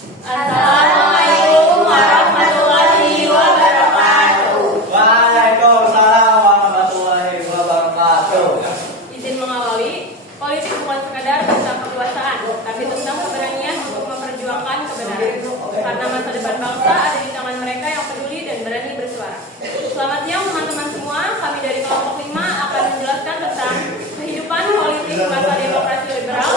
Assalamualaikum warahmatullahi wabarakatuh. Waalaikumsalam warahmatullahi wabarakatuh. Izin mengawali, politik bukan sekadar tentang kekuasaan, tapi tentang keberanian untuk memperjuangkan kebenaran. Karena masa depan bangsa ada di tangan mereka yang peduli dan berani bersuara. Selamat siang teman-teman semua, kami dari kelompok 5 akan menjelaskan tentang kehidupan politik masa demokrasi liberal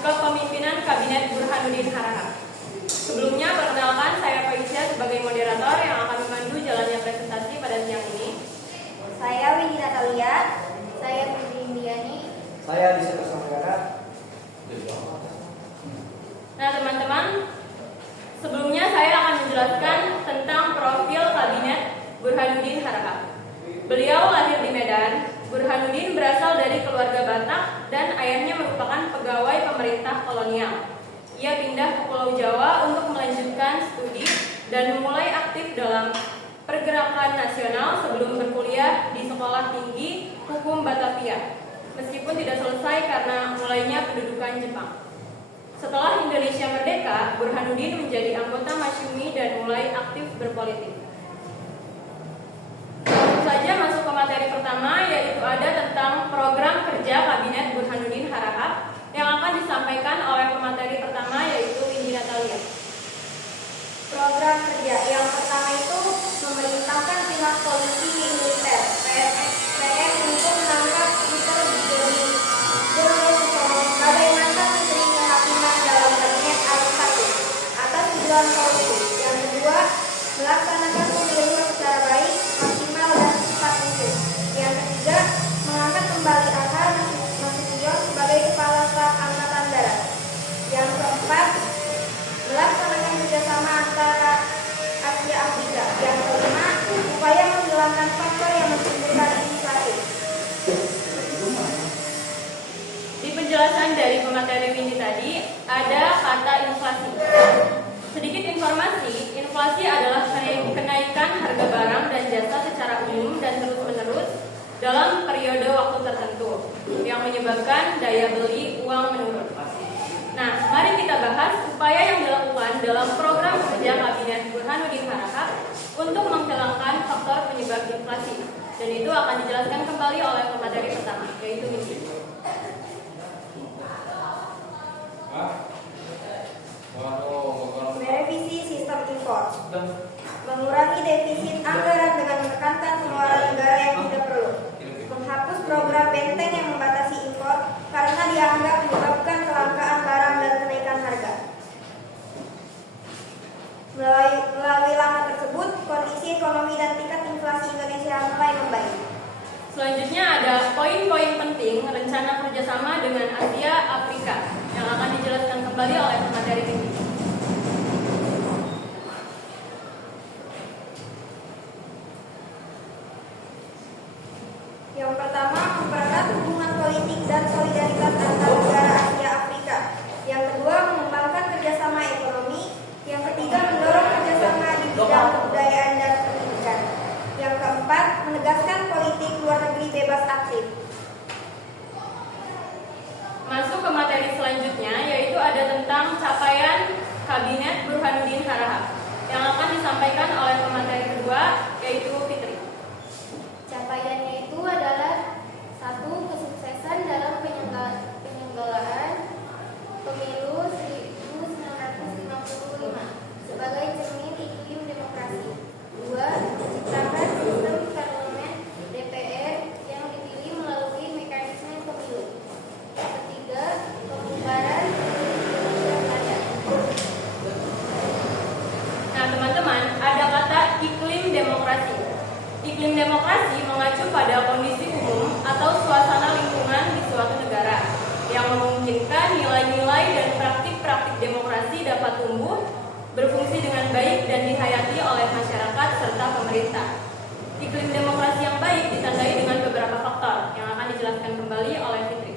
kepemimpinan Kabinet Burhanuddin Harahap. Sebelumnya, perkenalkan saya Faiza sebagai moderator yang akan memandu jalannya presentasi pada siang ini. Saya Windy Natalia. Saya Putri Indiani. Saya Disa Persangkara. Nah teman-teman, sebelumnya saya akan menjelaskan tentang profil Kabinet Burhanuddin Harahap. Beliau lahir di Medan. Burhanuddin berasal dari keluarga Batak dan ayahnya merupakan pegawai pemerintah kolonial. Ia pindah ke Pulau Jawa untuk melanjutkan studi dan memulai aktif dalam pergerakan nasional sebelum berkuliah di Sekolah Tinggi Hukum Batavia, meskipun tidak selesai karena mulainya pendudukan Jepang. Setelah Indonesia merdeka, Burhanuddin menjadi anggota Masyumi dan mulai aktif berpolitik. Langsung saja masuk ke materi pertama, yaitu ada tentang program kerja Kabinet Burhanuddin Harahap yang akan disampaikan oleh pemateri pertama, yaitu Windy Natalia. Program kerja yang pertama itu memerintahkan pihak polisi militer PM untuk menangkap Peter Bidoni sebagai mantan Menteri Kehakiman dalam Kabinet Arif atas tujuan politik. Yang kedua, melaksanakan pemilu secara baik, maksimal dan cepat mungkin. Yang ketiga, mengangkat kembali Akar Nasution sebagai Kepala Staf Angkatan Darat. Yang keempat, melaksanakan kerjasama antara Asia Afrika. Yang kelima, upaya menghilangkan faktor yang menimbulkan inflasi. Di penjelasan dari pemateri Windy tadi, ada kata inflasi. Sedikit informasi, inflasi adalah kenaikan harga barang dan jasa secara umum dan terus-menerus dalam periode waktu tertentu yang menyebabkan daya beli uang menurun. Nah, mari kita bahas upaya yang dilakukan dalam program kerja Kabinet Burhanuddin Harahap untuk menghilangkan faktor penyebab inflasi. Dan itu akan dijelaskan kembali oleh pemateri pertama, yaitu Windy. Merevisi sistem impor, mengurangi defisit anggaran dengan menekankan pengeluaran negara yang tidak perlu, menghapus program benteng yang membatasi impor karena dianggap menyebabkan kelangkaan barang dan kenaikan harga. Melalui langkah tersebut, kondisi ekonomi dan tingkat inflasi Indonesia mulai membaik. Selanjutnya ada poin-poin penting rencana kerjasama dengan Asia Afrika yang akan dijelaskan kembali oleh pemateri ini. Yang pertama, mempererat hubungan politik dan solidaritas antar negara Asia Afrika. Yang kedua, mengembangkan kerjasama ekonomi. Yang ketiga, mendorong kerjasama di bidang kebudayaan dan pendidikan. Yang keempat, menegaskan politik luar negeri bebas aktif. Masuk ke materi selanjutnya, yaitu ada tentang capaian Kabinet Burhanuddin Harahap yang akan disampaikan oleh pemateri kedua, yaitu Fitri. Capaiannya itu adalah satu, kesuksesan dalam penyelenggaraan pemilu 1955 sebagai cermin iklim demokrasi. Dua, menciptakan sistem parlemen DPR yang dipilih melalui mekanisme pemilu. Ketiga, pembubaran pilkada. Nah teman-teman, ada kata iklim demokrasi. Iklim demokrasi mengacu pada kondisi umum atau suasana lingkungan di suatu negara yang memungkinkan nilai-nilai dan praktik-praktik demokrasi dapat tumbuh, berfungsi dengan baik dan dihayati oleh masyarakat serta pemerintah. Iklim demokrasi yang baik ditandai dengan beberapa faktor yang akan dijelaskan kembali oleh Fitri.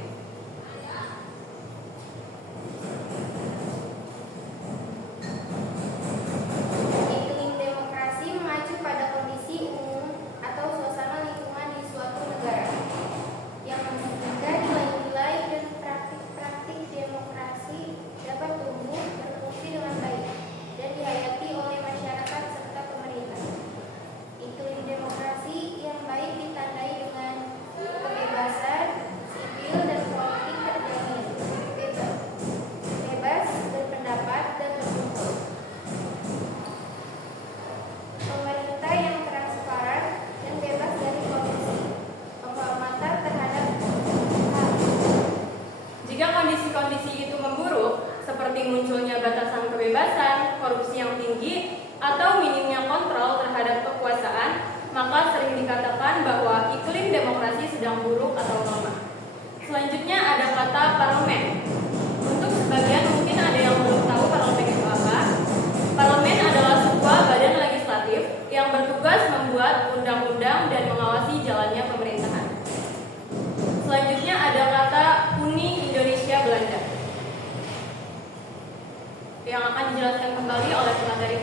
Iklim demokrasi mengacu pada kondisi umum atau suasana lingkungan di suatu negara yang memungkinkan nilai-nilai dan praktik-praktik demokrasi dapat tumbuh, berfungsi dengan baik. kebebasan, korupsi yang tinggi, atau minimnya kontrol terhadap kekuasaan, maka sering dikatakan bahwa iklim demokrasi sedang buruk atau lemah. Selanjutnya ada kata parlemen. Untuk sebagian mungkin ada yang belum tahu parlemen itu apa. Parlemen adalah sebuah badan legislatif yang bertugas membuat undang-undang dan mengawasi jalannya pemerintahan. Selanjutnya ada kata Uni Indonesia Belanda yang akan dijelaskan kembali oleh pemateri.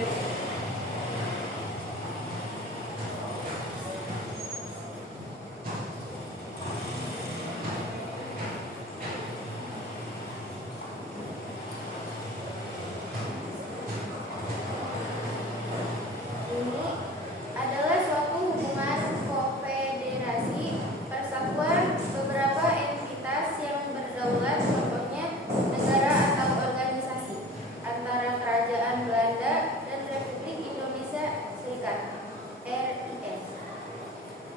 Ini adalah suatu hubungan konfederasi persatuan beberapa entitas yang berdaulat, contohnya negara atau organisasi, antara Kerajaan Belanda dan Republik Indonesia Serikat (RIS),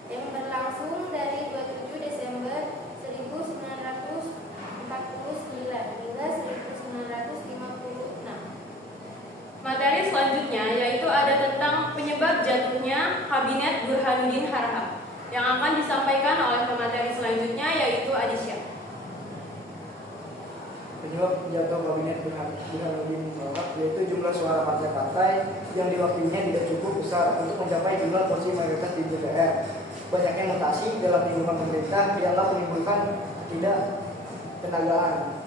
yang berlangsung dari 27 Desember 1949 hingga 1956. Materi selanjutnya yaitu ada tentang penyebab jatuhnya Kabinet Burhanuddin Harahap yang akan disampaikan oleh pemateri selanjutnya yaitu Adisya. Penyebab jatuh kabinet Burhanuddin Harahap yaitu jumlah suara partai yang diwakilinya tidak cukup besar untuk mencapai jumlah kursi mayoritas di DPR. Banyaknya mutasi dalam lingkungan pemerintah dianggap menimbulkan ketidaktenagaan.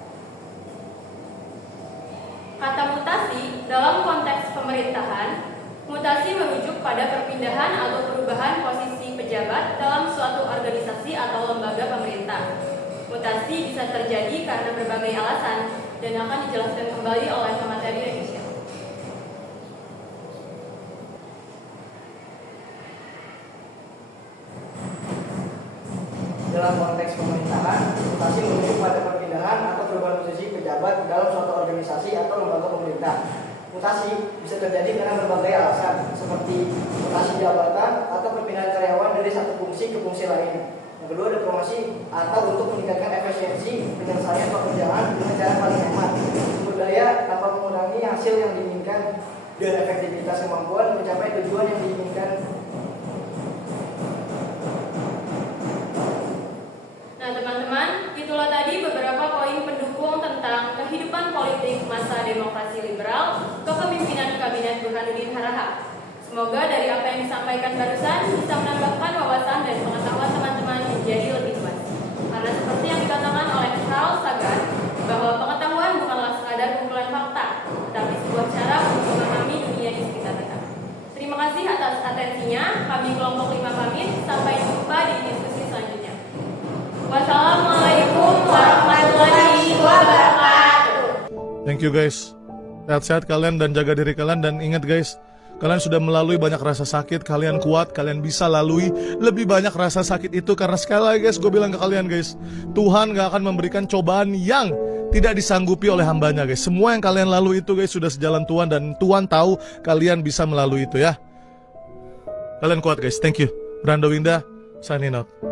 Kata mutasi dalam konteks pemerintahan, mutasi merujuk pada perpindahan atau perubahan posisi pejabat dalam suatu organisasi atau lembaga pemerintah. Mutasi bisa terjadi karena berbagai alasan dan akan dijelaskan kembali oleh pemateri Indonesia. Dalam konteks pemerintahan, mutasi merujuk pada perpindahan atau perubahan posisi pejabat dalam suatu organisasi atau lembaga pemerintah. Mutasi bisa terjadi karena berbagai alasan, seperti mutasi jabatan atau perpindahan karyawan dari satu fungsi ke fungsi lain. Yang kedua ada promosi atau untuk meningkatkan efisiensi penyelesaian pekerjaan dengan cara paling hemat, sumber daya tanpa mengurangi hasil yang diinginkan, dan efektivitas kemampuan mencapai tujuan yang diinginkan. Nah teman-teman, itulah tadi beberapa poin pendukung tentang kehidupan politik masa demokrasi liberal kepemimpinan Kabinet Burhanuddin Harahap. Semoga dari apa yang disampaikan barusan bisa menambahkan wawasan dan pengetahuan teman-teman menjadi lebih luas. Karena seperti yang dikatakan oleh Carl Sagan, bahwa pengetahuan bukanlah sekadar kumpulan fakta, tetapi sebuah cara untuk memahami dunia di sekitar kita. Terima kasih atas atensinya. Kami kelompok 5 pamit. Sampai jumpa di diskusi selanjutnya. Wassalamualaikum warahmatullahi wabarakatuh. Thank you guys. Sehat-sehat kalian dan jaga diri kalian. Dan ingat guys, kalian sudah melalui banyak rasa sakit. Kalian kuat, kalian bisa lalui lebih banyak rasa sakit itu. Karena sekali lagi guys, gue bilang ke kalian guys, Tuhan gak akan memberikan cobaan yang tidak disanggupi oleh hambanya guys. Semua yang kalian lalui itu guys sudah sejalan Tuhan. Dan Tuhan tahu kalian bisa melalui itu ya. Kalian kuat guys, thank you. Brando Winda, signing out.